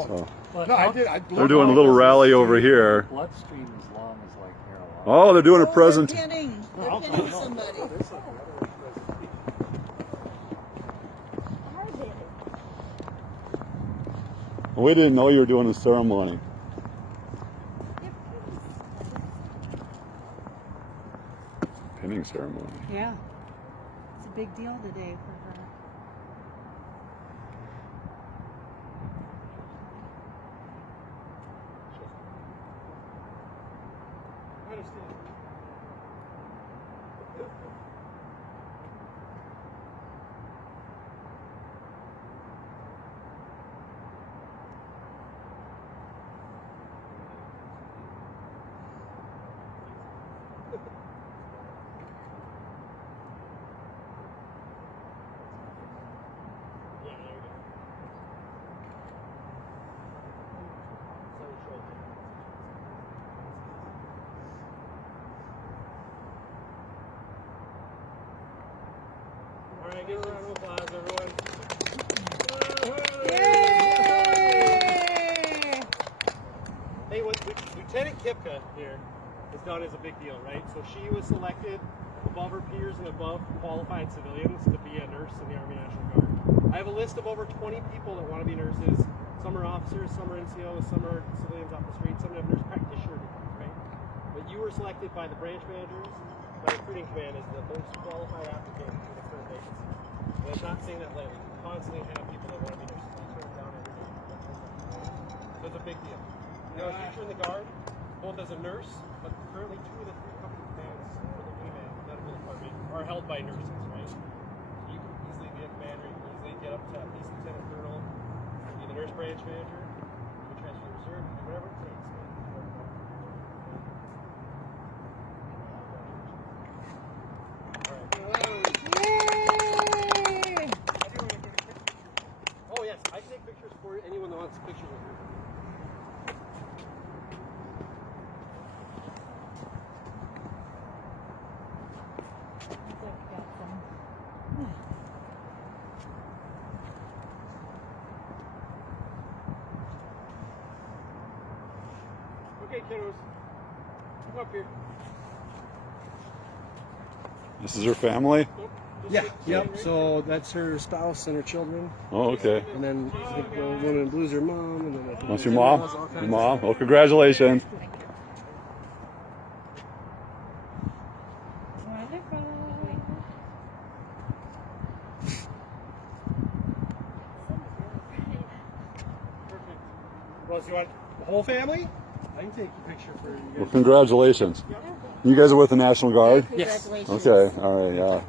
So No, I did. they're doing a little rally over here. Bloodstream as long as like hair long. Oh, they're doing a present. They're pinning somebody. We didn't know you were doing a ceremony. Pinning ceremony. Yeah. It's a big deal today for her. All right, give a round of applause, everyone. Yay! Hey, Lieutenant Kipka here is done as a big deal, right? So she was selected above her peers and above qualified civilians to be a nurse in the Army National Guard. I have a list of over 20 people that want to be nurses. Some are officers, some are NCOs, some are civilians off the street, some have nurse practitioner degrees, right? But you were selected by the branch managers, by recruiting command as the most qualified applicant for the current vacancy. And I'm not saying that lightly. We constantly have people that want to be nurses. I turn them down every day. So it's a big deal. You know, a future in the Guard, both as a nurse, but currently 2 of the 3 company commands for the WEMAN medical department are held by nurses, right? You can easily be a commander, you can easily get up to at least lieutenant colonel, you can be the nurse branch manager, you can transfer to reserve, you can do whatever it takes. Yay! Oh yes, I can take pictures for anyone that wants pictures of you. Okay, kiddos, come up here. This is her family? Nope. Yeah, yep. So that's her spouse and her children. Oh, okay. And then I think the woman in blue's her mom. And then I think That's your mom? Your mom? Well, congratulations. Perfect. Well, so you want the whole family? I can take a picture for you Well, guys. congratulations. You guys are with the National Guard? Yes. Okay, all right, yeah.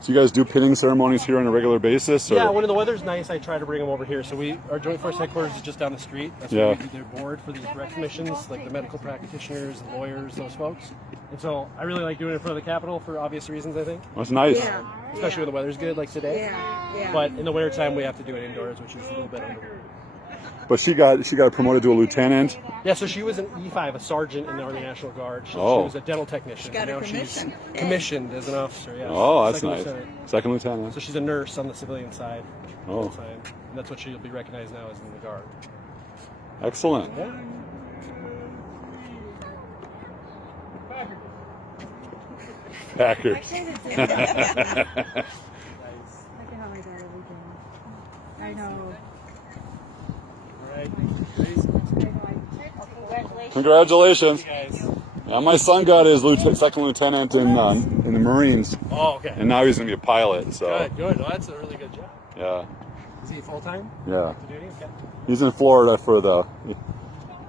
So you guys do pinning ceremonies here on a regular basis? Or? Yeah, when the weather's nice, I try to bring them over here. So our Joint Force headquarters is just down the street. That's where we do their board for these direct commissions, like the medical practitioners, the lawyers, those folks. And so I really like doing it in front of the Capitol for obvious reasons, I think. That's nice. Yeah. Especially when the weather's good, like today. Yeah. But in the wintertime, we have to do it indoors, which is a little bit under. But she got promoted to a lieutenant? Yeah, so she was an E5, a sergeant in the Army National Guard. She was a dental technician. She got a now commission. she's commissioned as an officer, yeah. Oh, that's Second nice. lieutenant. Second lieutenant. So she's a nurse on the civilian side. Oh. Full time. And that's what she'll be recognized now as in the Guard. Excellent. Yeah. Packers. Look at how my daughter became. I know. All right. Congratulations. Guys. Yeah, my son got his second lieutenant in the Marines, Oh, okay. and now he's going to be a pilot. So Good. Well, that's a really good job. yeah, Is he full time? yeah. To duty? Okay. He's in Florida for the.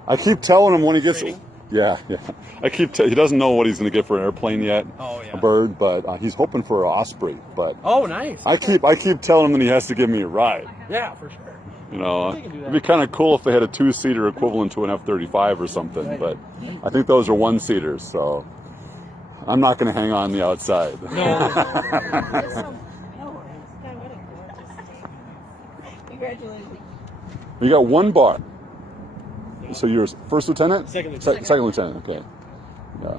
I keep telling him when he gets. Training? Yeah. He doesn't know what he's going to get for an airplane yet. Oh, yeah. A bird, but he's hoping for an osprey. But Oh, nice. I keep telling him that he has to give me a ride. Yeah, for sure. You know, They can do that. it'd be kind of cool if they had a 2-seater equivalent to an F-35 or something. Right. But I think those are 1-seaters, so I'm not going to hang on the outside. Congratulations. You got 1 bar. So you're first lieutenant? Second lieutenant. Second lieutenant, okay. Yeah.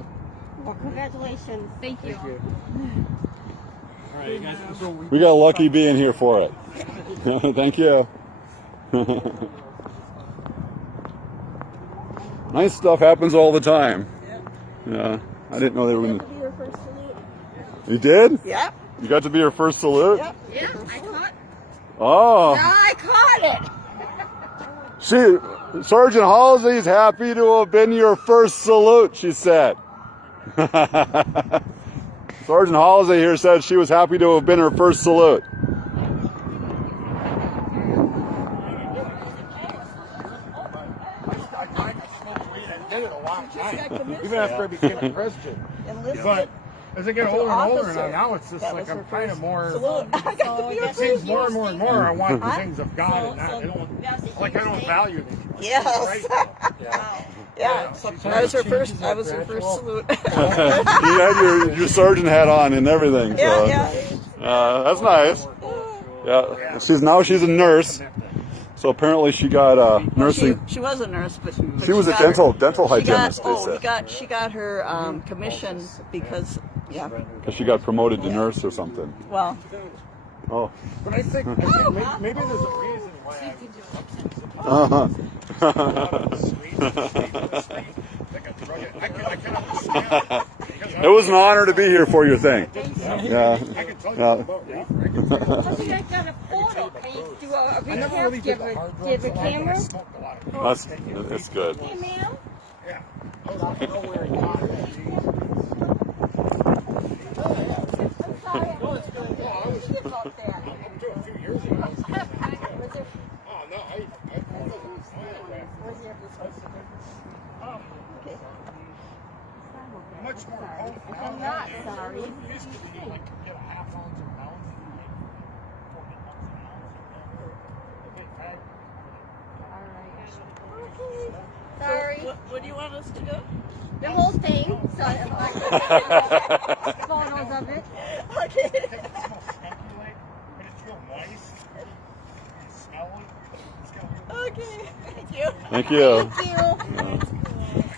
Well, congratulations. Thank you. All right, you guys. So We got lucky being here for it. Thank you. Nice stuff happens all the time. Yeah, I didn't know they were going to. Be your first salute. You did? Yep. You got to be your first salute? Yep. Yeah, I caught. Oh. Yeah, I caught it. Sergeant Halsey's happy to have been your first salute, she said. Sergeant Halsey here said she was happy to have been her first salute. Even after I became a Christian. But as I get older and older now it's just like I'm kind of more. It seems more and more and more I want the things of God and not. I don't value these. Yes. Yeah. I was her first salute. You had your sergeant hat on and everything. So. That's nice. Yeah. She's a nurse. So apparently she got nursing. She was a nurse, but She was a dental hygienist. She got her commission because Because she got promoted to nurse or something. well, Oh. But I think maybe there's a reason why Uh-huh. I can understand. It was an honor to be here for your thing. Yeah. I can tell you Yeah. about it. Because you guys got a photo. Can you do a recap? Give the camera. That's good. Hey, ma'am. I was out of nowhere in God. Much more comfortable. I'm not sorry. It used to be like get a half ounce of pounds Sorry. what do you want us to do? The whole thing. So like photos of it. Okay. It smells skunky like, but it's real nice. And smelly. It's got real Okay. Thank you. Thank you. Thank you.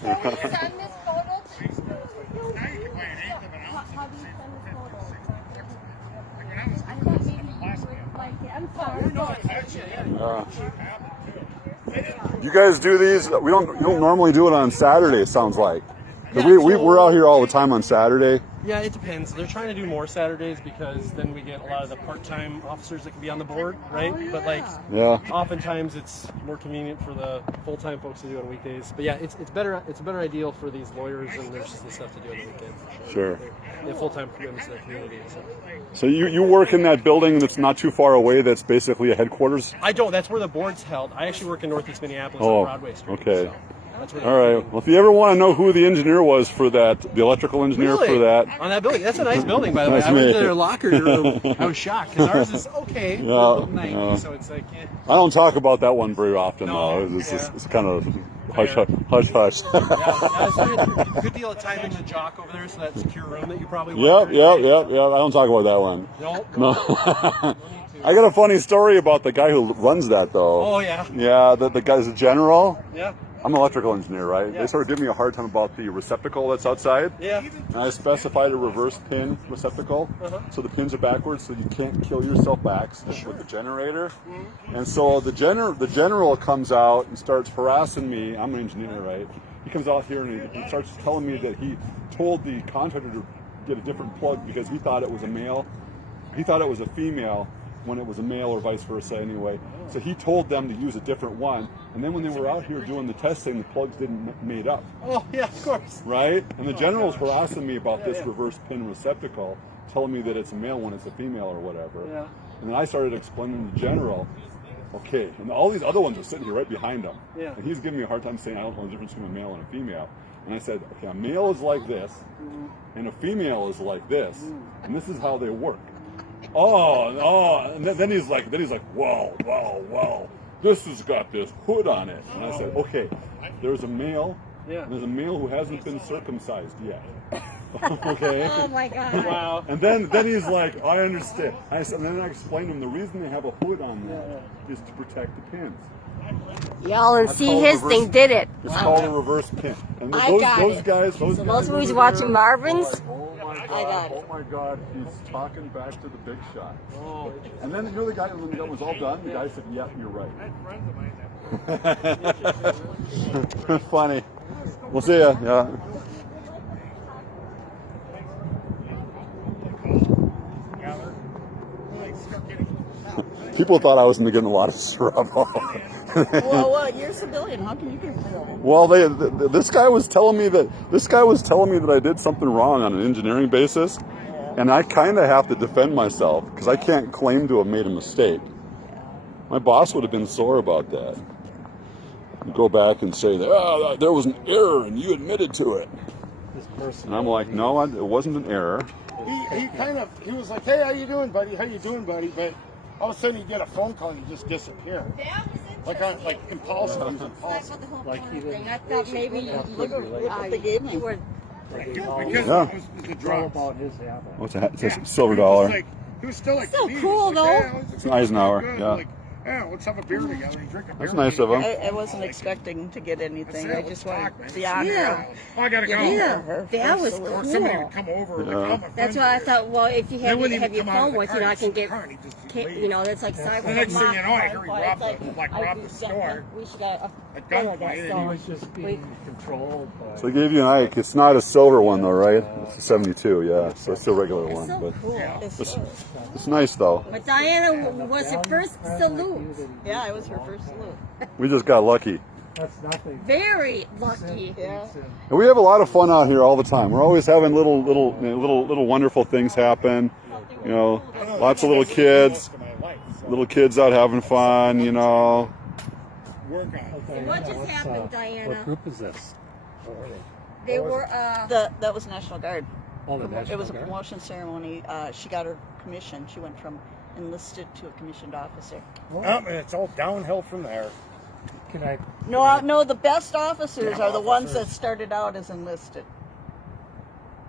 Can we send this photo to you? now you can buy an eighth of an ounce. How do you send this photo? Like when I was I thought maybe you would like it. I'm sorry. You guys do these? You don't normally do it on Saturday. It sounds like. 'Cause we're out here all the time on Saturday. Yeah, it depends. They're trying to do more Saturdays because then we get a lot of the part-time officers that can be on the board, right? But like, Yeah. oftentimes it's more convenient for the full-time folks to do on weekdays. But yeah, it's better. It's a better ideal for these lawyers and nurses and stuff to do on the weekends. For Sure. They have full-time commitments to their community. So. So you work in that building that's not too far away. That's basically a headquarters. I don't. That's where the board's held. I actually work in Northeast Minneapolis Oh, on Broadway Street. okay. So that's where All right. Well, if you ever want to know who the engineer was for that, the electrical engineer Really? for that. On that building. That's a nice building, by the way. Nice I went meeting to you. their locker room. I was shocked because ours is okay. Yeah, 90, yeah. so it's like, I don't talk about that one very often, No, though. yeah. It's kind of hush hush. yeah, good deal of time in the jock over there, so that secure room that you probably went through. Yep. I don't talk about that one. No. I got a funny story about the guy who runs that, though. Oh, yeah. Yeah, the guy's a general. Yeah. I'm an electrical engineer, right? Yeah. They sort of give me a hard time about the receptacle that's outside. Yeah. And I specified a reverse pin receptacle, so the pins are backwards, so you can't kill yourself by accident with the generator. And so the general comes out and starts harassing me. I'm an engineer, right? He comes out here and he starts telling me that he told the contractor to get a different plug because he thought it was a male. He thought it was a female when it was a male or vice versa anyway. So he told them to use a different one. And then when they were out here doing the testing, the plugs didn't mate up. Oh, yeah, of course. Right? And the general's harassing me about this reverse pin receptacle, telling me that it's a male when it's a female or whatever. Yeah. And then I started explaining to the general, okay, and all these other ones are sitting here right behind him. Yeah. And he's giving me a hard time saying I don't know the difference between a male and a female. And I said, okay, a male is like this, and a female is like this, and this is how they work. And then he's like, whoa, this has got this hood on it. And I said, okay, there's a male, Yeah. and there's a male who hasn't been circumcised yet. Okay. Oh my God. Wow. And then he's like, I understand. And then I explained to him the reason they have a hood on that is to protect the pins. Y'all and That's see called his reverse- thing did it. It's called a reverse pin. And I those got it. guys, those So guys those who's over watching there, Marvin's, I got it. Oh my God, he's talking back to the big shot. Oh, And then the guy, when it was all done, the guy said, "Yep, you're right." I had friends of mine that Funny. We'll see ya. Yeah. People thought I was going to get in a lot of trouble. Well, you're a civilian. How can you get in trouble? Well, this guy was telling me that I did something wrong on an engineering basis, and I kind of have to defend myself because I can't claim to have made a mistake. My boss would have been sore about that. You go back and say that there was an error and you admitted to it. And I'm like, no, it wasn't an error. He was like, hey, how you doing, buddy? How you doing, buddy? But all of a sudden, you get a phone call and you just disappear. Like impulsive. He's impulsive. Like he didn't. I thought maybe Look what they gave me. Yeah. The drugs. What's that? It's a silver dollar. He was still like, So me. cool, He's like, though. Yeah, It's an Eisenhower, good. yeah. Like, yeah, let's have a beer together and drink a beer. That's nice of him. I wasn't expecting to get anything. I just wanted the honor Yeah. Oh, I gotta go. Yeah, that was cool. Or somebody would come over. Yeah. Like, oh, my That's friend why I here. thought, well, if you They have, wouldn't have even your come out of phone the with you, car, I can just get, car, and he'd just you leave. know, that's like cyber. The next thing you know, I hear he robbed the store. We should get a At phone of gunpoint, that, and he so was just we- being controlled by. So they gave you an Ike. It's not a silver one though, right? It's a 72, yeah. So it's still a regular It's one, so but cool. it's nice though. But Diana was her first salute. Yeah, it was her first salute. We just got lucky. That's nothing. Very lucky. Yeah. And we have a lot of fun out here all the time. We're always having little wonderful things happen. You know, lots of little kids out having fun. You know. Work on it. What just happened, Diana? What group is this? They were, That was National Guard. Oh, the It National was a Guard? promotion ceremony. She got her commission. She went from enlisted to a commissioned officer. And it's all downhill from there. Can I? No, the best officers are the ones that started out as enlisted.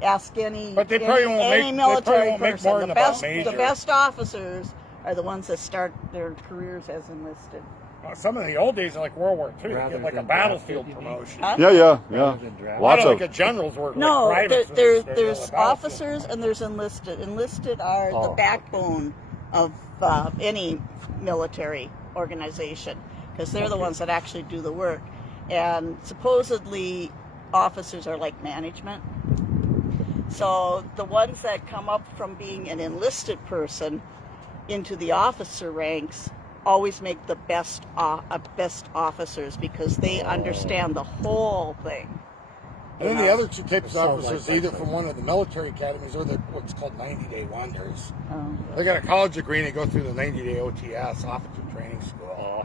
Ask any, But they probably won't any make- military they probably won't make person. more The than about best, major. the best officers are the ones that start their careers as enlisted. Some of the old days, like World War II, you Rather get like a than battlefield drafted, you mean? promotion. Huh? Yeah. Rather than draft. A lot Lots of of. like a general's work. No, like privates there's instead of there's the battlefield. officers and there's enlisted. Enlisted are the Oh. backbone of any military organization because they're the ones that actually do the work. And supposedly, officers are like management. So the ones that come up from being an enlisted person into the officer ranks always make the best officers because they understand the whole thing. And then the other two types of Sounds officers, like either that. from one of the military academies or what's called 90-day wonders. Um, They got a college degree and they go through the 90-day OTS, officer training school.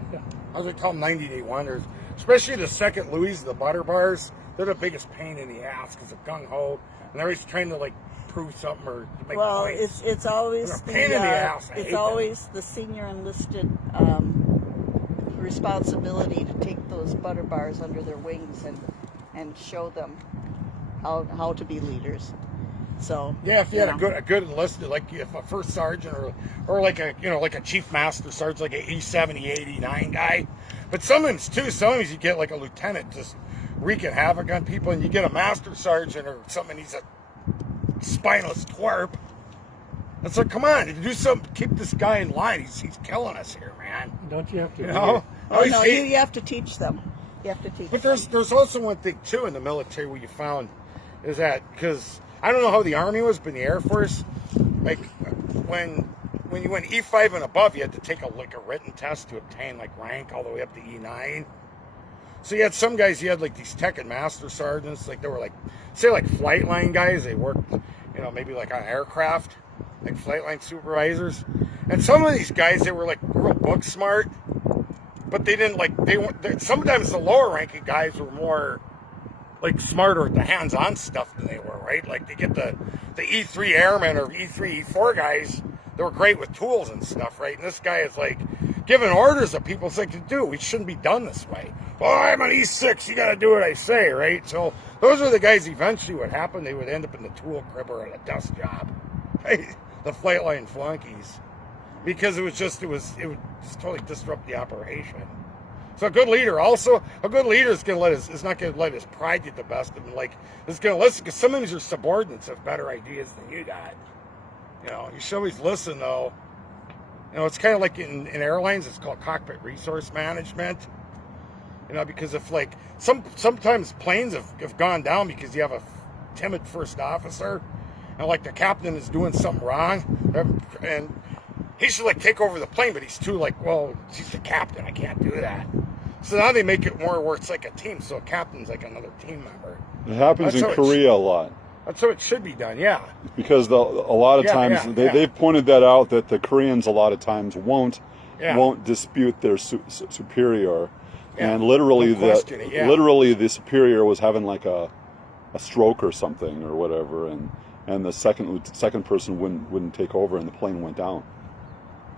I was call them 90-day wonders. Especially the second Louis, the butter bars. They're the biggest pain in the ass because of gung-ho. And they're always trying to like prove something or make well, points. it's always They're a pain in the ass. I hate it's them. always the senior enlisted responsibility to take those butter bars under their wings and show them how to be leaders. So Yeah, if you had a good enlisted, like if a first sergeant or like a chief master sergeant, like an E70, 89 guy. But sometimes you get like a lieutenant just wreaking havoc on people, and you get a master sergeant or something. He's a spineless twerp. It's like, come on, do something. Keep this guy in line. He's killing us here, man. Don't you have to? You know? oh, he's no, hate- you have to teach them. You have to teach. But them. there's also one thing too in the military where you found is that because I don't know how the Army was, but in the Air Force, like when you went E5 and above, you had to take a written test to obtain like rank all the way up to E9. So you had some guys, you had like these tech and master sergeants, like they were like, say like flight line guys, they worked, maybe like on aircraft, like flight line supervisors. And some of these guys, they were like real book smart, but they didn't like, sometimes the lower ranking guys were more like smarter at the hands-on stuff than they were, right? Like they get the E3 airmen or E3, E4 guys, they were great with tools and stuff, right? And this guy is like giving orders that people say, dude, we shouldn't be done this way. Well, I'm an E6, you gotta do what I say, right? So those are the guys eventually what happened, they would end up in the tool crib or at a desk job, right? The flight line flunkies. Because it would just totally disrupt the operation. So a good leader is not gonna let his pride get the best of him. Like, it's gonna listen, because sometimes your subordinates have better ideas than you got. You should always listen though. It's kind of like in airlines, it's called cockpit resource management. You know, because if like sometimes planes have gone down because you have a timid first officer, and like the captain is doing something wrong, and he should like take over the plane, but he's too like, well, he's the captain, I can't do that. So now they make it more where it's like a team, so a captain's like another team member. It happens in Korea a lot. That's how it should be done, yeah. Because a lot of times they've pointed that out, that the Koreans a lot of times won't dispute their superior, and literally the superior was having like a stroke or something or whatever, and the second person wouldn't take over, and the plane went down.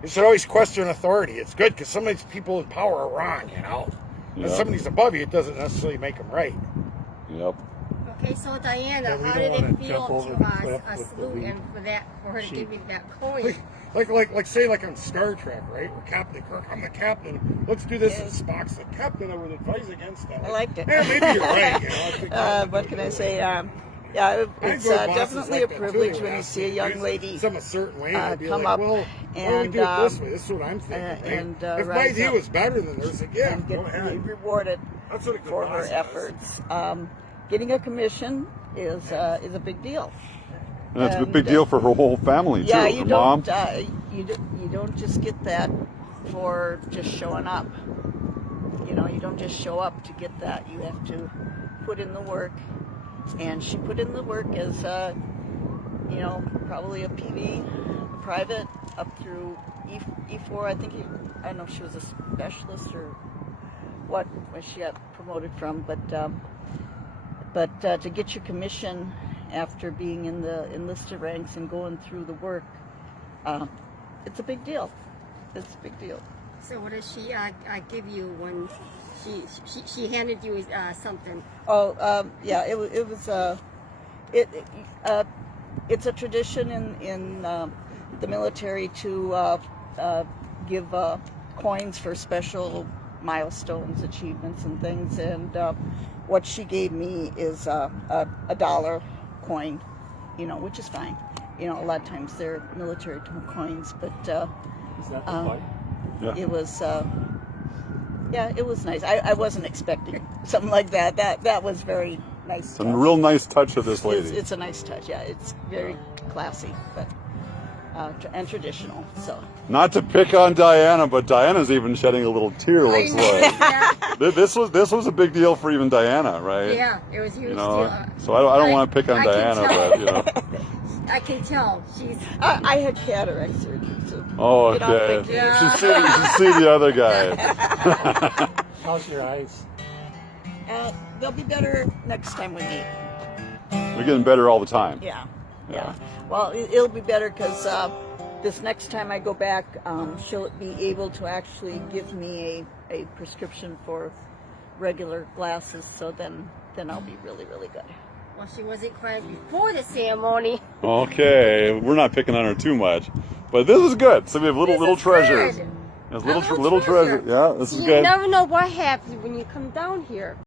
You should always question authority. It's good because some of these people in power are wrong, you know. Yeah. If somebody's above you, it doesn't necessarily make them right. Yep. Okay, so Diana, we how don't did wanna it feel jump over to the cliff us with the salute lead and for her to give you that coin? Like say like on Star Trek, right? Where Captain Kirk, I'm the captain. Let's do this. And Spock's the captain. I would advise against that. I liked it. Yeah, maybe you're right. You know, I think What can I say? Yeah, it's definitely a privilege when you see a young lady some a certain way, I'd be come like, up well, why don't we and do it this way? This is what I'm thinking. and if my rise idea up was better than theirs, like, yeah, and go get ahead. rewarded That's what a good for her boss does. efforts. Getting a commission is a big deal. And it's a big deal for her whole family Yeah, too. you Her mom. don't you don't just get that for just showing up. You know, you don't just show up to get that. You have to put in the work, and she put in the work as you know, probably a PV, a private, up through E4. I think I don't know if she was a specialist or what when she got promoted from, but to get your commission after being in the enlisted ranks and going through the work, it's a big deal. It's a big deal. So what does she give you when she handed you something? Oh, yeah, it was it's a tradition in the military to give coins for special milestones, achievements, and things. And what she gave me is a $1 coin, you know, which is fine. You know, a lot of times they're military coins, but Is that the fight? Yeah. it was. Yeah, it was nice. I wasn't expecting something like that. That was very nice. It's a real nice touch of this lady. It's a nice touch. Yeah, it's very classy, but and traditional. So Not to pick on Diana, but Diana's even shedding a little tear. Looks like Yeah, this was a big deal for even Diana, right? yeah, it was huge. You know, too. so I don't want to pick on I can Diana, tell. but you know. I can tell she's. I had cataract surgery. So Oh, get off okay. my case. You should see the other guy. How's your eyes? They'll be better next time we meet. We're getting better all the time. Yeah. Yeah. Well, it'll be better because this next time I go back, she'll be able to actually give me a prescription for regular glasses. So then I'll be really, really good. Well, she wasn't crying before the ceremony. Okay, we're not picking on her too much, but this is good. So we have little is treasures. good. There's A little little treasure. treasure. Yeah, this is You good. never know what happens when you come down here.